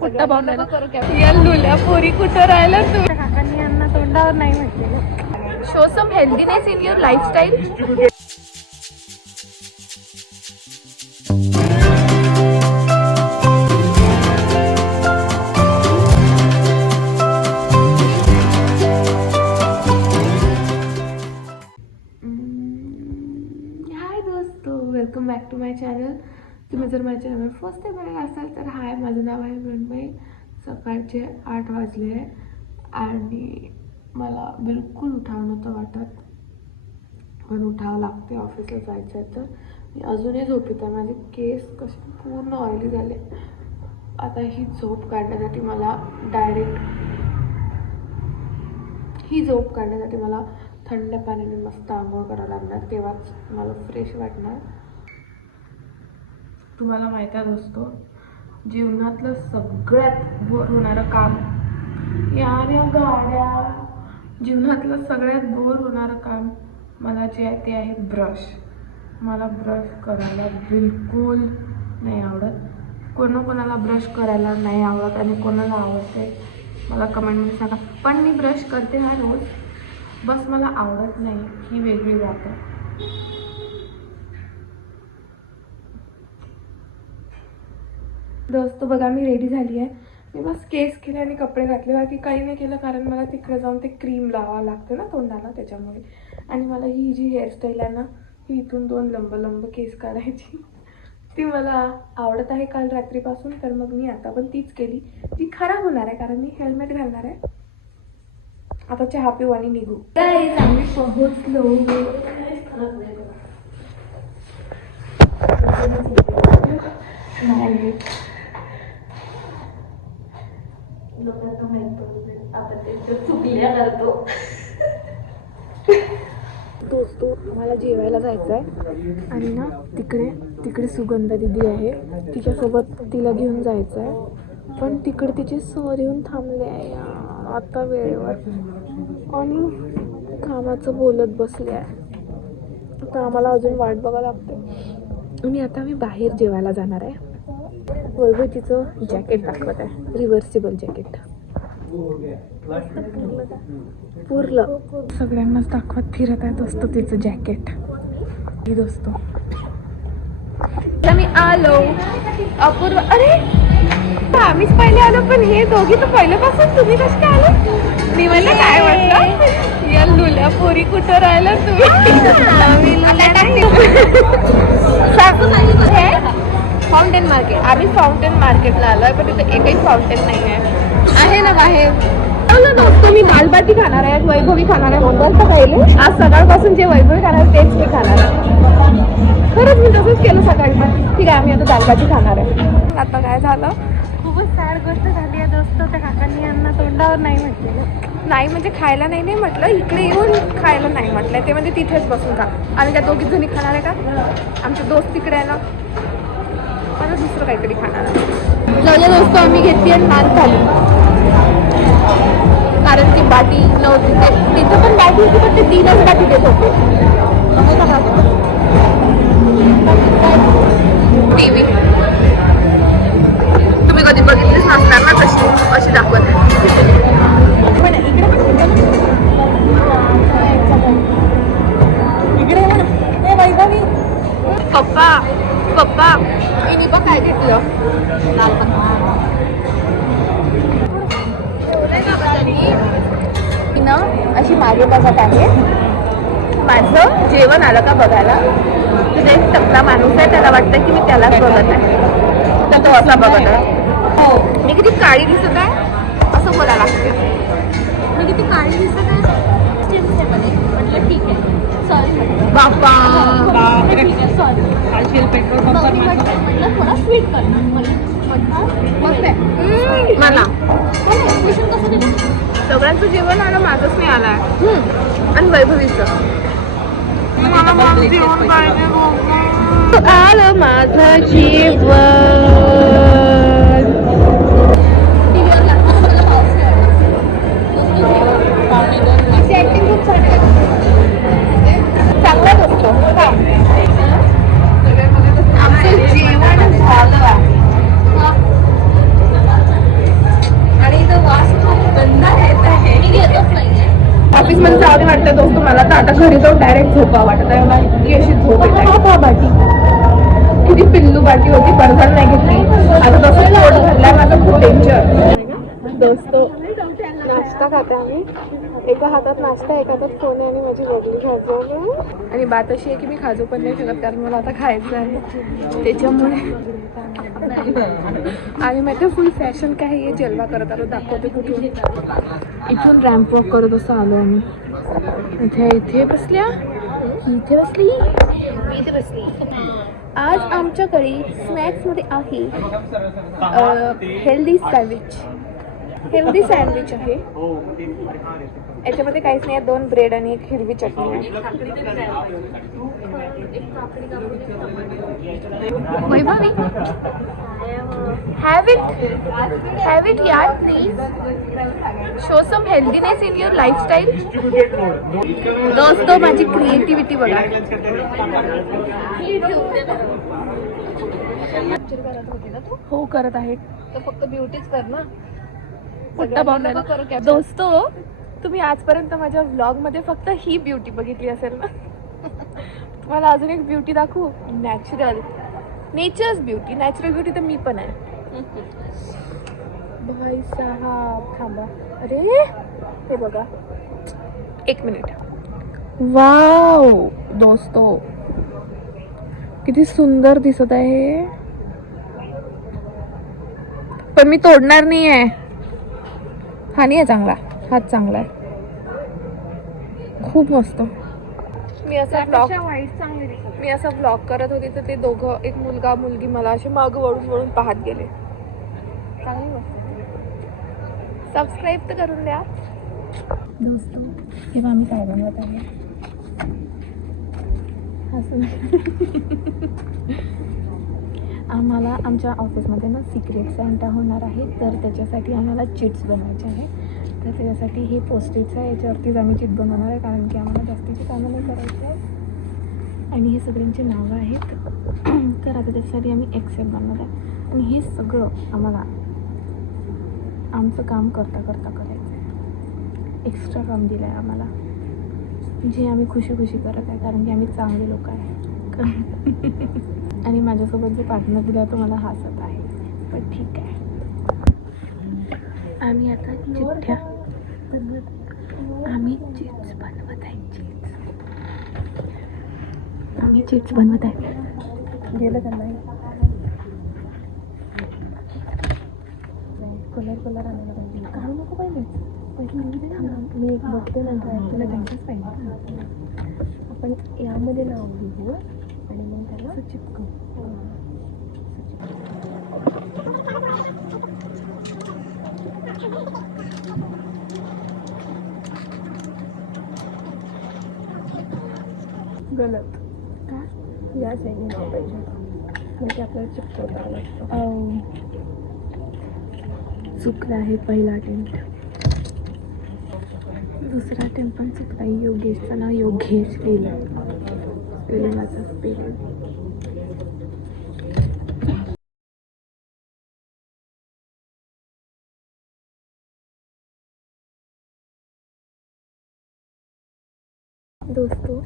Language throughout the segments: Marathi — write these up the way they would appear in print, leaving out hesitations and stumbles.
पुट्टा पाहुण्याला या लुल्या पोरी कुठं राहिला तुम्ही? काकांनी यांना तोंडावर नाही म्हटलेलं. Show some healthiness in your lifestyle. Hi दोस्तो, welcome back to my channel. तुम्ही जर माझ्या चॅनल फर्स्ट टाइम बघायला असाल तर हाय, माझं नाव आहे मृण्मयी. सकाळचे 8 वाजले आणि मला बिलकुल उठावं नव्हतं वाटत, पण उठावं लागते, ऑफिसला जायचं आहे. तर मी अजूनही झोपेत आहे. माझे केस कसे पूर्ण ऑइली झाले. आता ही झोप काढण्यासाठी मला थंड पाण्याने मस्त आंघोळ करावं लागणार, तेव्हाच मला फ्रेश वाटणार. तुम्हाला माहीत आहे दोस्तो, जीवनातलं सगळ्यात बोर होणारं काम या गाड्या, जीवनातलं सगळ्यात बोर होणारं काम मला जे आहे ते आहे ब्रश. मला ब्रश करायला बिलकुल नाही आवडत. कोणाला ब्रश करायला नाही आवडत आणि कोणाला आवडते मला कमेंटमध्ये सांगा. पण मी ब्रश करते हा रोज, बस मला आवडत नाही ही वेगळी बात आहे. दोस्तो बघा, मी रेडी झाली आहे. मी बस केस केले आणि कपडे घातले, बाकी काही नाही केलं, कारण मला तिकडे जाऊन ते क्रीम लावावं लागतं ना तोंडाला, त्याच्यामुळे. आणि मला ही जी हेअरस्टाईल आहे ना, ही इथून 2 लंब केस काढायची, ती मला आवडत आहे काल रात्रीपासून. तर मग मी आता पण तीच केली. ती खराब होणार आहे कारण मी हेल्मेट घालणार आहे. आता चहा पिऊ आणि निघू. गाईज, आम्ही पोहोचलो. नाही दोस्तो, मला जेवायला जायचं आहे आणि ना तिकडे सुगंधा दिदी आहे, तिच्यासोबत तिला घेऊन जायचं आहे. पण तिकडे तिची सर येऊन थांबले आहे आता वेळेवर आणि कामाचं बोलत बसले आहे. आता आम्हाला अजून वाट बघावं लागते. मी बाहेर जेवायला जाणार आहे. वैभव तिचं जॅकेट दाखवत आहे, रिव्हर्सिबल जॅकेट. पुरलं सगळ्यांनाच दाखवत फिरत आहे दोस्तो तिचं जॅकेट. ही दोस्तो मी आलो अपूर्व. अरे आम्हीच पहिले आलो, पण हे दोघी तर पहिल्यापासून तुम्ही कसे काय आलो? मी म्हणलं काय वाटलं या लुल्या पोरी कुठं राहिला तुम्ही? Fountain market. आम्ही फाउंटेन मार्केटला आलोय, पण तिथे एकही फाउंटेन नाही आहे ना बाहेर. दोस्तो मी दालबाटी खाणार आहे, वैभवी खाणार आहे. म्हणून तर पहिले आज सकाळपासून जे वैभवी खाणार आहे तेच मी खाणार आहे. खरंच मी तसंच केलं सकाळी पण. ठीक आहे, आम्ही आता दालबाटी खाणार आहे. आता काय झालं, खूपच सॅड गोष्ट झाली आहे दोस्तो. त्या काकांनी यांना तोंडावर नाही म्हटलेलं. नाही म्हणजे खायला नाही म्हटलं, इकडे येऊन खायला नाही म्हटलं. ते म्हणजे तिथेच बसून खा. आणि त्या दोघी जणी खाणार आहे का? आमचे दोस्त तिकडे आहे ना, मला दुसरं काहीतरी खाणार आहे. जाऊया दोस्त, आम्ही घेतली आणि नान खाली, कारण ती बाटी नव्हती. तिथं पण बाटी होती, पण ते 3च बाटी देत होते. टीव्ही तुम्ही कधी बघितलीच नसणार ना, अशी दाखवत. पप्पा मी बघ काय घेतलं. मी ना अशी मागे बघत आहे, माझं जेवण आलं का बघायला. तुझे एक टकला माणूस आहे, त्याला वाटतं की मी त्यालाच बघत आहे, तर तो असा बघत आहे. हो, मी किती काळी दिसत आहे असं बोलायला लागते. मी किती काळी दिसत आहे म्हटलं ठीक आहे, सॉरी बाबा. ठीक आहे, सॉरी. म्हटलं थोडा स्वीट करणार मला कसं दिलं. सगळ्यांचं जेवण आलं, माझंच नाही आलाय. आणि वैभवीचं आलं माझं जीवन. आता घरी जाऊन डायरेक्ट झोपा वाटत आहे मला, इतकी अशी झोप येत आहे. बाटी किती पिल्लू बाटी होती, बरझान नाही घेतली. आता तसं पोट भरलाय माझं, खूप डेंजर. दोस्तो नाश्ता खाते आम्ही, एका हातात नाश्ता एका हातात फोन आहे आणि माझी वगली खाजो. आणि बात अशी आहे की मी खाजो पण नाही शकत कारण मला आता खायचं आहे त्याच्यामुळे. आणि माहिती फुल फॅशन काय आहे, जलवा करत आलो, दाखवते कुठून. इथून रॅम्प वॉक करत असं आलो आम्ही. इथे बसल्या, इथे बसली, इथे बसली. आज आमच्याकडे स्नॅक्समध्ये आहे हेल्दी सँडविच आहे. याच्यामध्ये काहीच नाही, 2 ब्रेड आणि 1 हिरवी चटणी आहे. वैभवी have it यार please. Show some healthiness in your lifestyle. दोस्तो माझी क्रिएटिव्हिटी बघा. हो करत आहे, तर फक्त ब्युटीच कर ना. पुट्टा बांधायला. दोस्तो तुम्ही आजपर्यंत माझ्या व्लॉग मध्ये फक्त ही ब्युटी बघितली असेल ना. तुम्हाला अजून एक ब्युटी दाखवू, नेचर्स ब्युटी. नॅचरल ब्युटी तर मी पण आहे. भाई साहब थांबा, अरे हे बघा, 1 मिनिट. वाव दोस्तो किती सुंदर दिसत आहे, पण मी तोडणार नाही आहे. हा नाही आहे चांगला, हात चांगला आहे, खूप मस्त. मी असा ब्लॉग करत होती तर ते दोघं, एक मुलगा मुलगी मला असे माग वळून वळून पाहत गेले. चांगली मस्त. सबस्क्राईब तर करून द्या दोस्तो. तेव्हा आम्ही काय बनवत आहे, आम्हाला आमच्या ऑफिसमध्ये ना सिक्रेट सँटा होणार आहे, तर त्याच्यासाठी आम्हाला चिट्स बनवायचे आहे. तर त्याच्यासाठी हे पोस्टिट्स आहे, याच्यावरतीच आम्ही चिट बनवणार आहे कारण की आम्हाला जास्तीची कामं नाही करायची आहे. आणि हे सगळ्यांची नावं आहेत. तर आता त्याच्यासाठी आम्ही एक्सेल बनवत आहे आणि हे सगळं आम्हाला आमचं काम करता करता करायचं आहे. एक्स्ट्रा काम दिलं आहे आम्हाला, जे आम्ही खुशी खुशी करत आहे कारण की आम्ही चांगले लोक आहे. आणि माझ्यासोबत जो पार्टनर दिला तो मला हसत आहे, पण ठीक आहे. आम्ही आता चिठ्ठ्या आम्ही चिट्स बनवत आहे. आम्ही चिट्स बनवत आहे. गेलं का नाही, कलर आणायला पाहिजे. काढू नको पाहिजे, मी एक बघते नंतर तुला त्यांचंच पाहिजे. आपण यामध्ये नाव लिहू आणि मग त्याला चिपकू. गलत का, या साईडने पाहिजे म्हणजे आपल्याला चिपकवता आलं. चुकला आहे पहिला अटेम्प्ट, दुसरा अटेम्प्ट पण चुकला. योगेशचं नाव योगेश लिहिलं, स्पेलिंगाचा स्पेलिंग. दोस्तो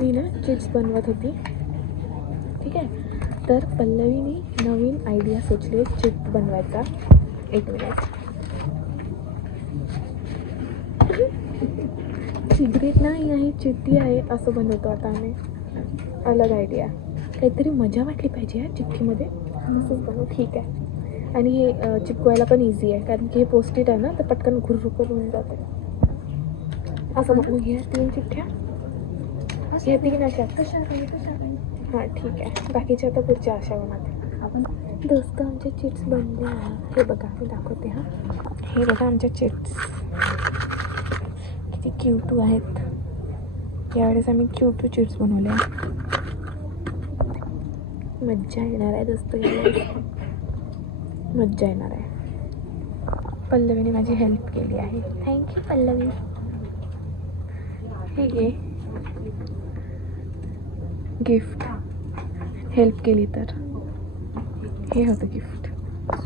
मी ना चिट्स बनवत होती, ठीक आहे. तर पल्लवीने नवीन आयडिया सुचली चिट बनवायचा. 1 मिनिट. सिगरेट नाही आहे, चिठ्ठी आहे असं बनवतो आता आम्ही. अलग आयडिया, काहीतरी मजा वाटली पाहिजे या चिठ्ठीमध्ये, असंच बनवू. ठीक आहे. आणि हे चिपकवायला पण इझी आहे कारण की हे पोस्टिट आहे ना, तर पटकन घुररुकर होऊन जाते. असं मग ह्या 3 चिठ्ठ्या, ह्या 3 अशा. हां ठीक आहे, बाकीच्या आता पुढच्या अशा बनवते आपण. दोस्त आमच्या चिट्स बनल्या. हे बघा मी दाखवते. हां हे बघा आमच्या चिट्स किती क्यूटू आहेत. यावेळेस आम्ही क्यूटू चिट्स बनवल्या. मज्जा येणार आहे दोस्त, मज्जा येणार आहे. पल्लवीने माझी हेल्प केली आहे, थँक्यू पल्लवी. हे घे गिफ्ट, हेल्प केली तर हे होतं गिफ्ट.